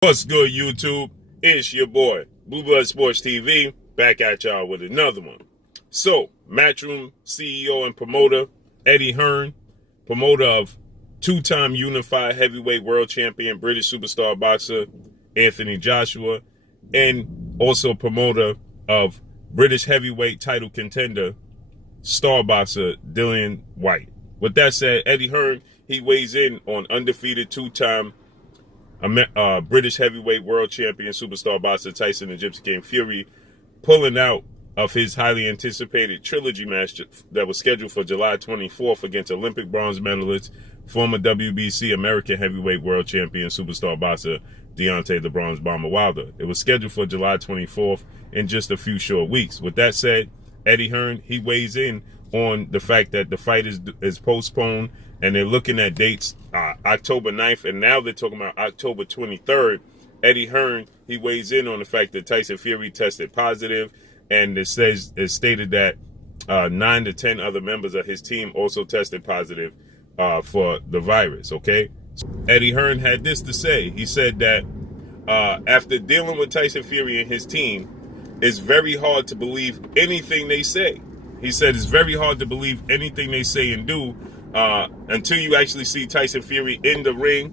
What's good, YouTube? It's your boy, Blue Blood Sports TV, back at y'all with another one. So, MATCHROOM CEO and promoter Eddie Hearn, promoter of two-time unified heavyweight world champion British superstar boxer Anthony Joshua, and also promoter of British heavyweight title contender star boxer Dillian Whyte. With that said, Eddie Hearn, he weighs in on undefeated two-time British heavyweight world champion superstar boxer Tyson and Gypsy King Fury, pulling out of his highly anticipated trilogy match that was scheduled for July 24th against Olympic bronze medalist, former WBC American heavyweight world champion superstar boxer Deontay the Bronze Bomber Wilder. It was scheduled for July 24th in just a few short weeks. With that said, Eddie Hearn, he weighs in on the fact that the fight is postponed, and they're looking at dates October 9th, and now they're talking about October 23rd. Eddie Hearn, he weighs in on the fact that Tyson Fury tested positive, and it stated that 9 to 10 other members of his team also tested positive for the virus, okay? So Eddie Hearn had this to say. He said that after dealing with Tyson Fury and his team, it's very hard to believe anything they say. He said it's very hard to believe anything they say and do until you actually see Tyson Fury in the ring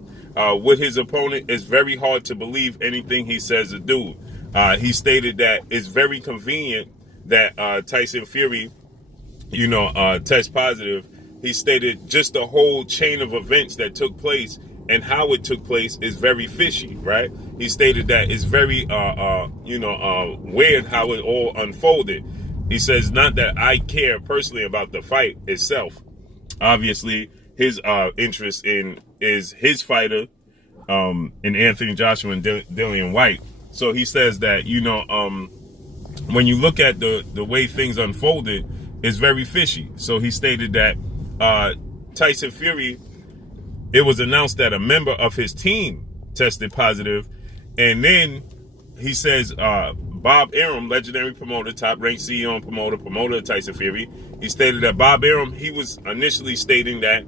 with his opponent. It's very hard to believe anything he says or do. He stated that it's very convenient that Tyson Fury, test positive. He stated just the whole chain of events that took place and how it took place is very fishy, right? He stated that it's very, weird how it all unfolded. He says, not that I care personally about the fight itself. Obviously, his interest is his fighter, in Anthony Joshua and Dillian Whyte. So he says that, when you look at the way things unfolded, it's very fishy. So he stated that Tyson Fury, it was announced that a member of his team tested positive, and then he says Bob Arum, legendary promoter, top-ranked CEO and promoter of Tyson Fury, he stated that Bob Arum, he was initially stating that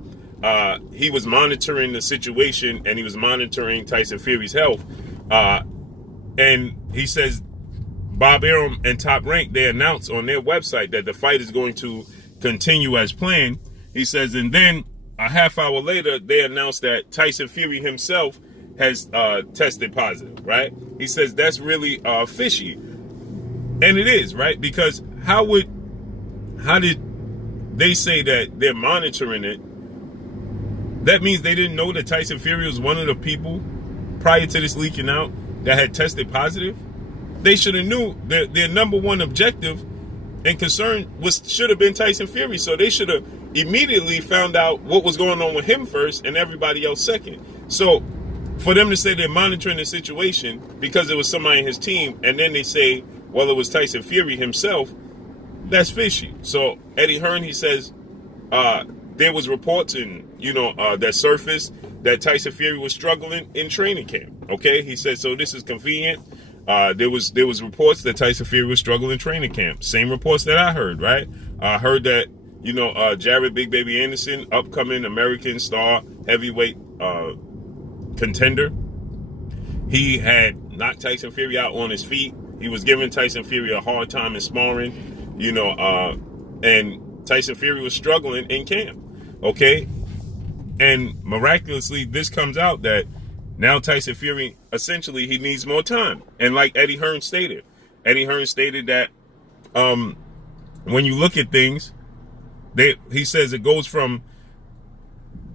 he was monitoring the situation and he was monitoring Tyson Fury's health. And he says Bob Arum and Top Rank, they announced on their website that the fight is going to continue as planned. He says, and then a half hour later, they announced that Tyson Fury himself has tested positive, right? He says that's really fishy. And it is, right? Because how did they say that they're monitoring it? That means they didn't know that Tyson Fury was one of the people prior to this leaking out that had tested positive. They should have knew that their number one objective and concern should have been Tyson Fury. So they should have immediately found out what was going on with him first and everybody else second. So for them to say they're monitoring the situation because it was somebody in his team, and then they say, well, it was Tyson Fury himself, that's fishy. So Eddie Hearn, he says there was reports that surfaced that Tyson Fury was struggling in training camp. Okay, he said, so this is convenient. There was reports that Tyson Fury was struggling in training camp. Same reports that I heard, right? I heard that Jared Big Baby Anderson, upcoming American star heavyweight contender, he had knocked Tyson Fury out on his feet. He was giving Tyson Fury a hard time in sparring, and Tyson Fury was struggling in camp, okay? And miraculously, this comes out that now Tyson Fury, essentially, he needs more time. And like Eddie Hearn stated that when you look at things, he says it goes from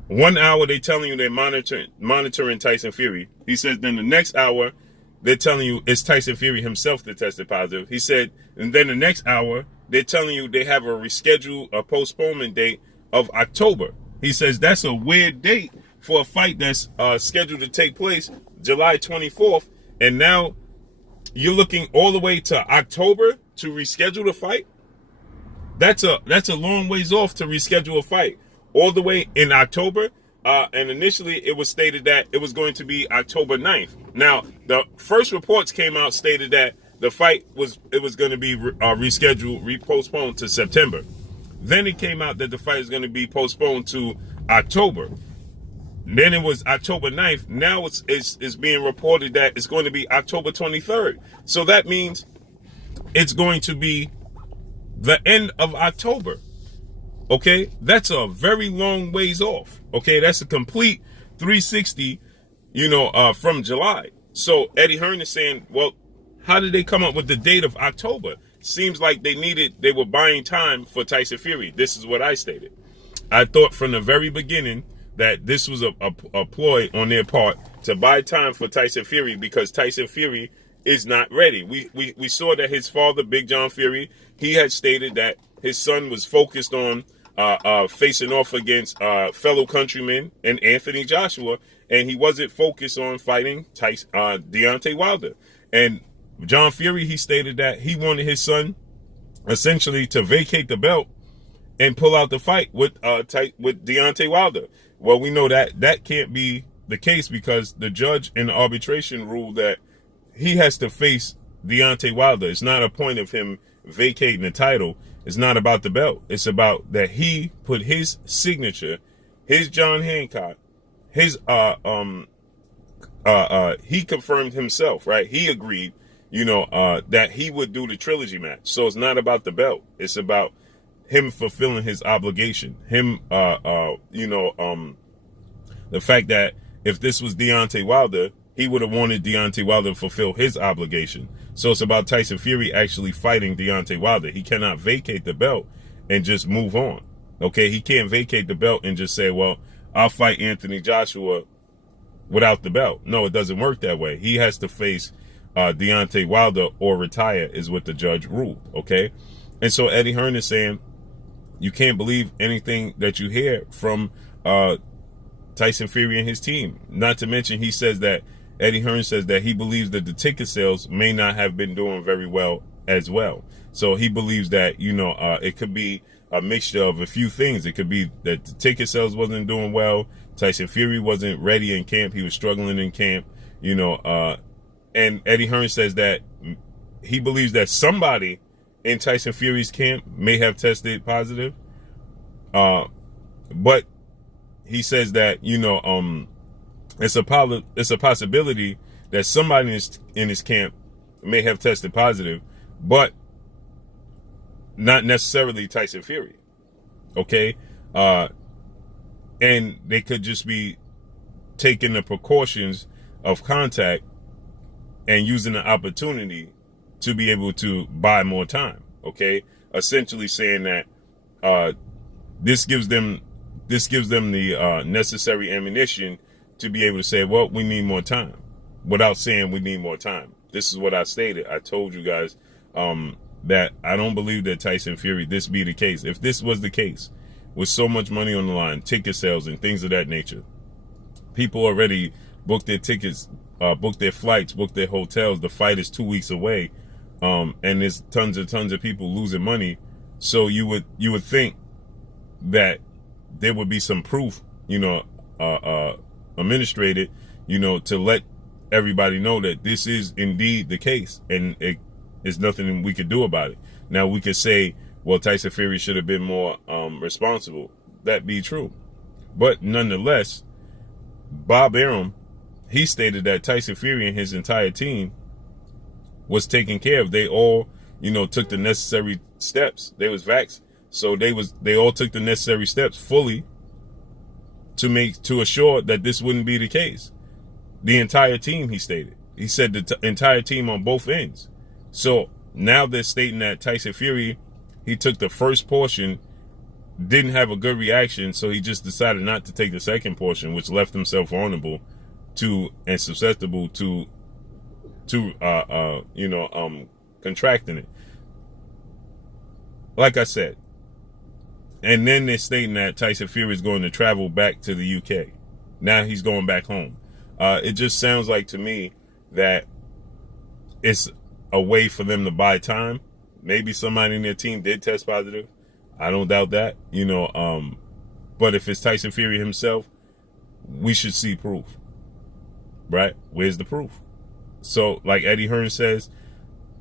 1 hour they're telling you they're monitoring Tyson Fury. He says then the next hour they're telling you it's Tyson Fury himself that tested positive. He said, and then the next hour they're telling you they have a postponement date of October. He says that's a weird date for a fight that's scheduled to take place July 24th, and now you're looking all the way to October to reschedule the fight. That's a long ways off to reschedule a fight. All the way in October, and initially it was stated that it was going to be October 9th. Now, the first reports came out stated that the fight was going to be postponed to September. Then it came out that the fight is going to be postponed to October. Then it was October 9th. Now it's being reported that it's going to be October 23rd. So that means it's going to be the end of October. Okay, that's a very long ways off. Okay, that's a complete 360, from July. So Eddie Hearn is saying, well, how did they come up with the date of October? Seems like they were buying time for Tyson Fury. This is what I stated. I thought from the very beginning that this was a ploy on their part to buy time for Tyson Fury, because Tyson Fury is not ready. We saw that his father, Big John Fury, he had stated that his son was focused on facing off against fellow countrymen and Anthony Joshua, and he wasn't focused on fighting Deontay Wilder. And John Fury, he stated that he wanted his son essentially to vacate the belt and pull out the fight with Deontay Wilder. Well, we know that can't be the case, because the judge in the arbitration ruled that he has to face Deontay Wilder. It's not a point of him vacating the title. It's not about the belt. It's about that he put his signature, his John Hancock, his he confirmed himself, right? He agreed, that he would do the trilogy match. So it's not about the belt. It's about him fulfilling his obligation. Him, the fact that if this was Deontay Wilder, he would have wanted Deontay Wilder to fulfill his obligation. So it's about Tyson Fury actually fighting Deontay Wilder. He cannot vacate the belt and just move on. Okay, he can't vacate the belt and just say, well, I'll fight Anthony Joshua without the belt. No, it doesn't work that way. He has to face Deontay Wilder or retire, is what the judge ruled. Okay, and so Eddie Hearn is saying you can't believe anything that you hear from Tyson Fury and his team. Not to mention, he says that Eddie Hearn says that he believes that the ticket sales may not have been doing very well as well. So he believes that, it could be a mixture of a few things. It could be that the ticket sales wasn't doing well. Tyson Fury wasn't ready in camp. He was struggling in camp, and Eddie Hearn says that he believes that somebody in Tyson Fury's camp may have tested positive. But he says that, it's a possibility that somebody in his camp may have tested positive, but not necessarily Tyson Fury. Okay? And they could just be taking the precautions of contact and using the opportunity to be able to buy more time. Okay? Essentially saying that this gives them the necessary ammunition to be able to say, well, we need more time, without saying we need more time. This is what I stated. I told you guys that I don't believe that Tyson Fury, this be the case. If this was the case, with so much money on the line, ticket sales and things of that nature, people already booked their tickets, booked their flights, booked their hotels. The fight is 2 weeks away, and there's tons of people losing money. So you would think that there would be some proof, administrated, to let everybody know that this is indeed the case, and it is nothing we could do about it. Now we could say, well, Tyson Fury should have been more responsible. That be true, but nonetheless, Bob Arum, he stated that Tyson Fury and his entire team was taken care of. They all, took the necessary steps. They was vaxxed, so they all took the necessary steps fully to assure that this wouldn't be the case. The entire team, he stated. He said the entire team on both ends. So now they're stating that Tyson Fury, he took the first portion, didn't have a good reaction, so he just decided not to take the second portion, which left himself vulnerable to and susceptible to contracting it. Like I said. And then they're stating that Tyson Fury is going to travel back to the UK. Now he's going back home. It just sounds like to me that it's a way for them to buy time. Maybe somebody in their team did test positive. I don't doubt that, but if it's Tyson Fury himself, we should see proof, right? Where's the proof? So like Eddie Hearn says,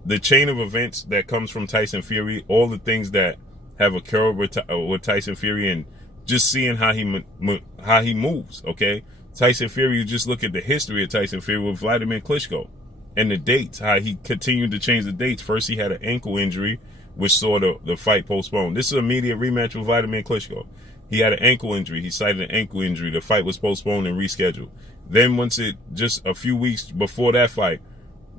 the chain of events that comes from Tyson Fury, all the things that have occurred with Tyson Fury, and just seeing how he moves. Okay, Tyson Fury. You just look at the history of Tyson Fury with Vladimir Klitschko, and the dates. How he continued to change the dates. First, he had an ankle injury, which saw the fight postponed. This is an immediate rematch with Vladimir Klitschko. He had an ankle injury. He cited an ankle injury. The fight was postponed and rescheduled. Then just a few weeks before that fight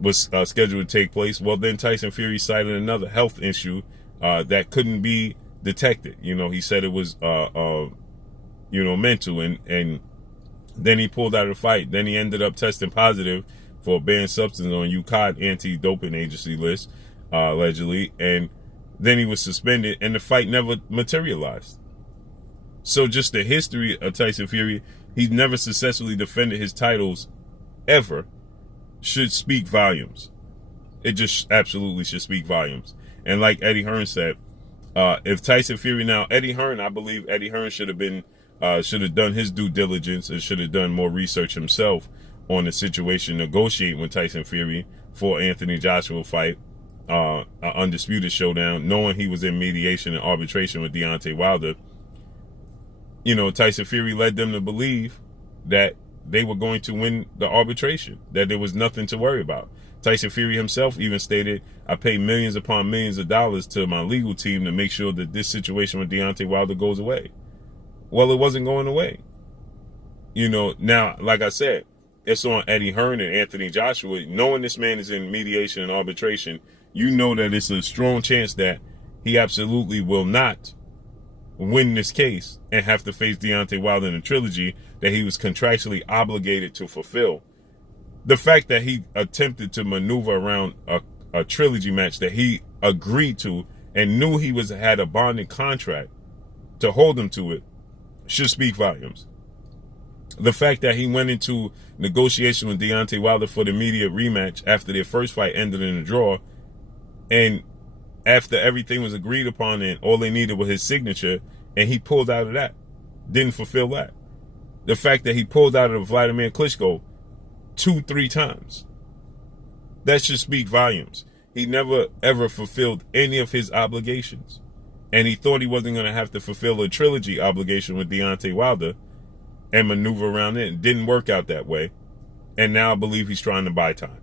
was scheduled to take place, well, then Tyson Fury cited another health issue that couldn't be detected. He said it was, mental. And then he pulled out of the fight. Then he ended up testing positive for a banned substance on UCOD anti-doping agency list, allegedly. And then he was suspended, and the fight never materialized. So just the history of Tyson Fury, he's never successfully defended his titles ever, should speak volumes. It just absolutely should speak volumes. And like Eddie Hearn said, if Tyson Fury now, I believe Eddie Hearn should have done his due diligence and should have done more research himself on the situation, negotiating with Tyson Fury for Anthony Joshua fight, an undisputed showdown, knowing he was in mediation and arbitration with Deontay Wilder. Tyson Fury led them to believe that they were going to win the arbitration, that there was nothing to worry about. Tyson Fury himself even stated, I pay millions upon millions of dollars to my legal team to make sure that this situation with Deontay Wilder goes away. Well, it wasn't going away. Now, like I said, it's on Eddie Hearn and Anthony Joshua. Knowing this man is in mediation and arbitration, that it's a strong chance that he absolutely will not win this case and have to face Deontay Wilder in a trilogy that he was contractually obligated to fulfill. The fact that he attempted to maneuver around a trilogy match that he agreed to and knew he had a bonding contract to hold him to it should speak volumes. The fact that he went into negotiation with Deontay Wilder for the immediate rematch after their first fight ended in a draw, and after everything was agreed upon and all they needed was his signature, and he pulled out of that, didn't fulfill that. The fact that he pulled out of Vladimir Klitschko 2-3 times, that should speak volumes. He never ever fulfilled any of his obligations, and he thought he wasn't going to have to fulfill a trilogy obligation with Deontay Wilder and maneuver around it. It didn't work out that way, and now I believe he's trying to buy time.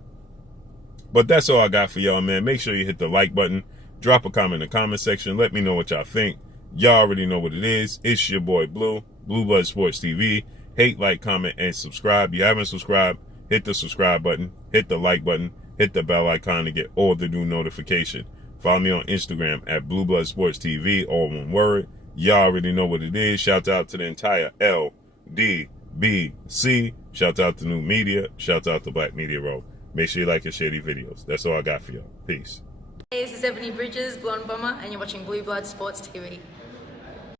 But that's all I got for y'all, man. Make sure you hit the like button. Drop a comment in the comment section. Let me know what y'all think. Y'all already know what it is. It's your boy Blue Blood Sports TV. Hate, like, comment, and subscribe. If you haven't subscribed, hit the subscribe button. Hit the like button. Hit the bell icon to get all the new notification. Follow me on Instagram at Blue Blood Sports TV, all one word. Y'all already know what it is. Shout out to the entire LDBC. Shout out to New Media. Shout out to Black Media Row. Make sure you like and share these videos. That's all I got for y'all. Peace. Hey, this is Ebony Bridges, Blonde Bomber, and you're watching Blue Blood Sports TV.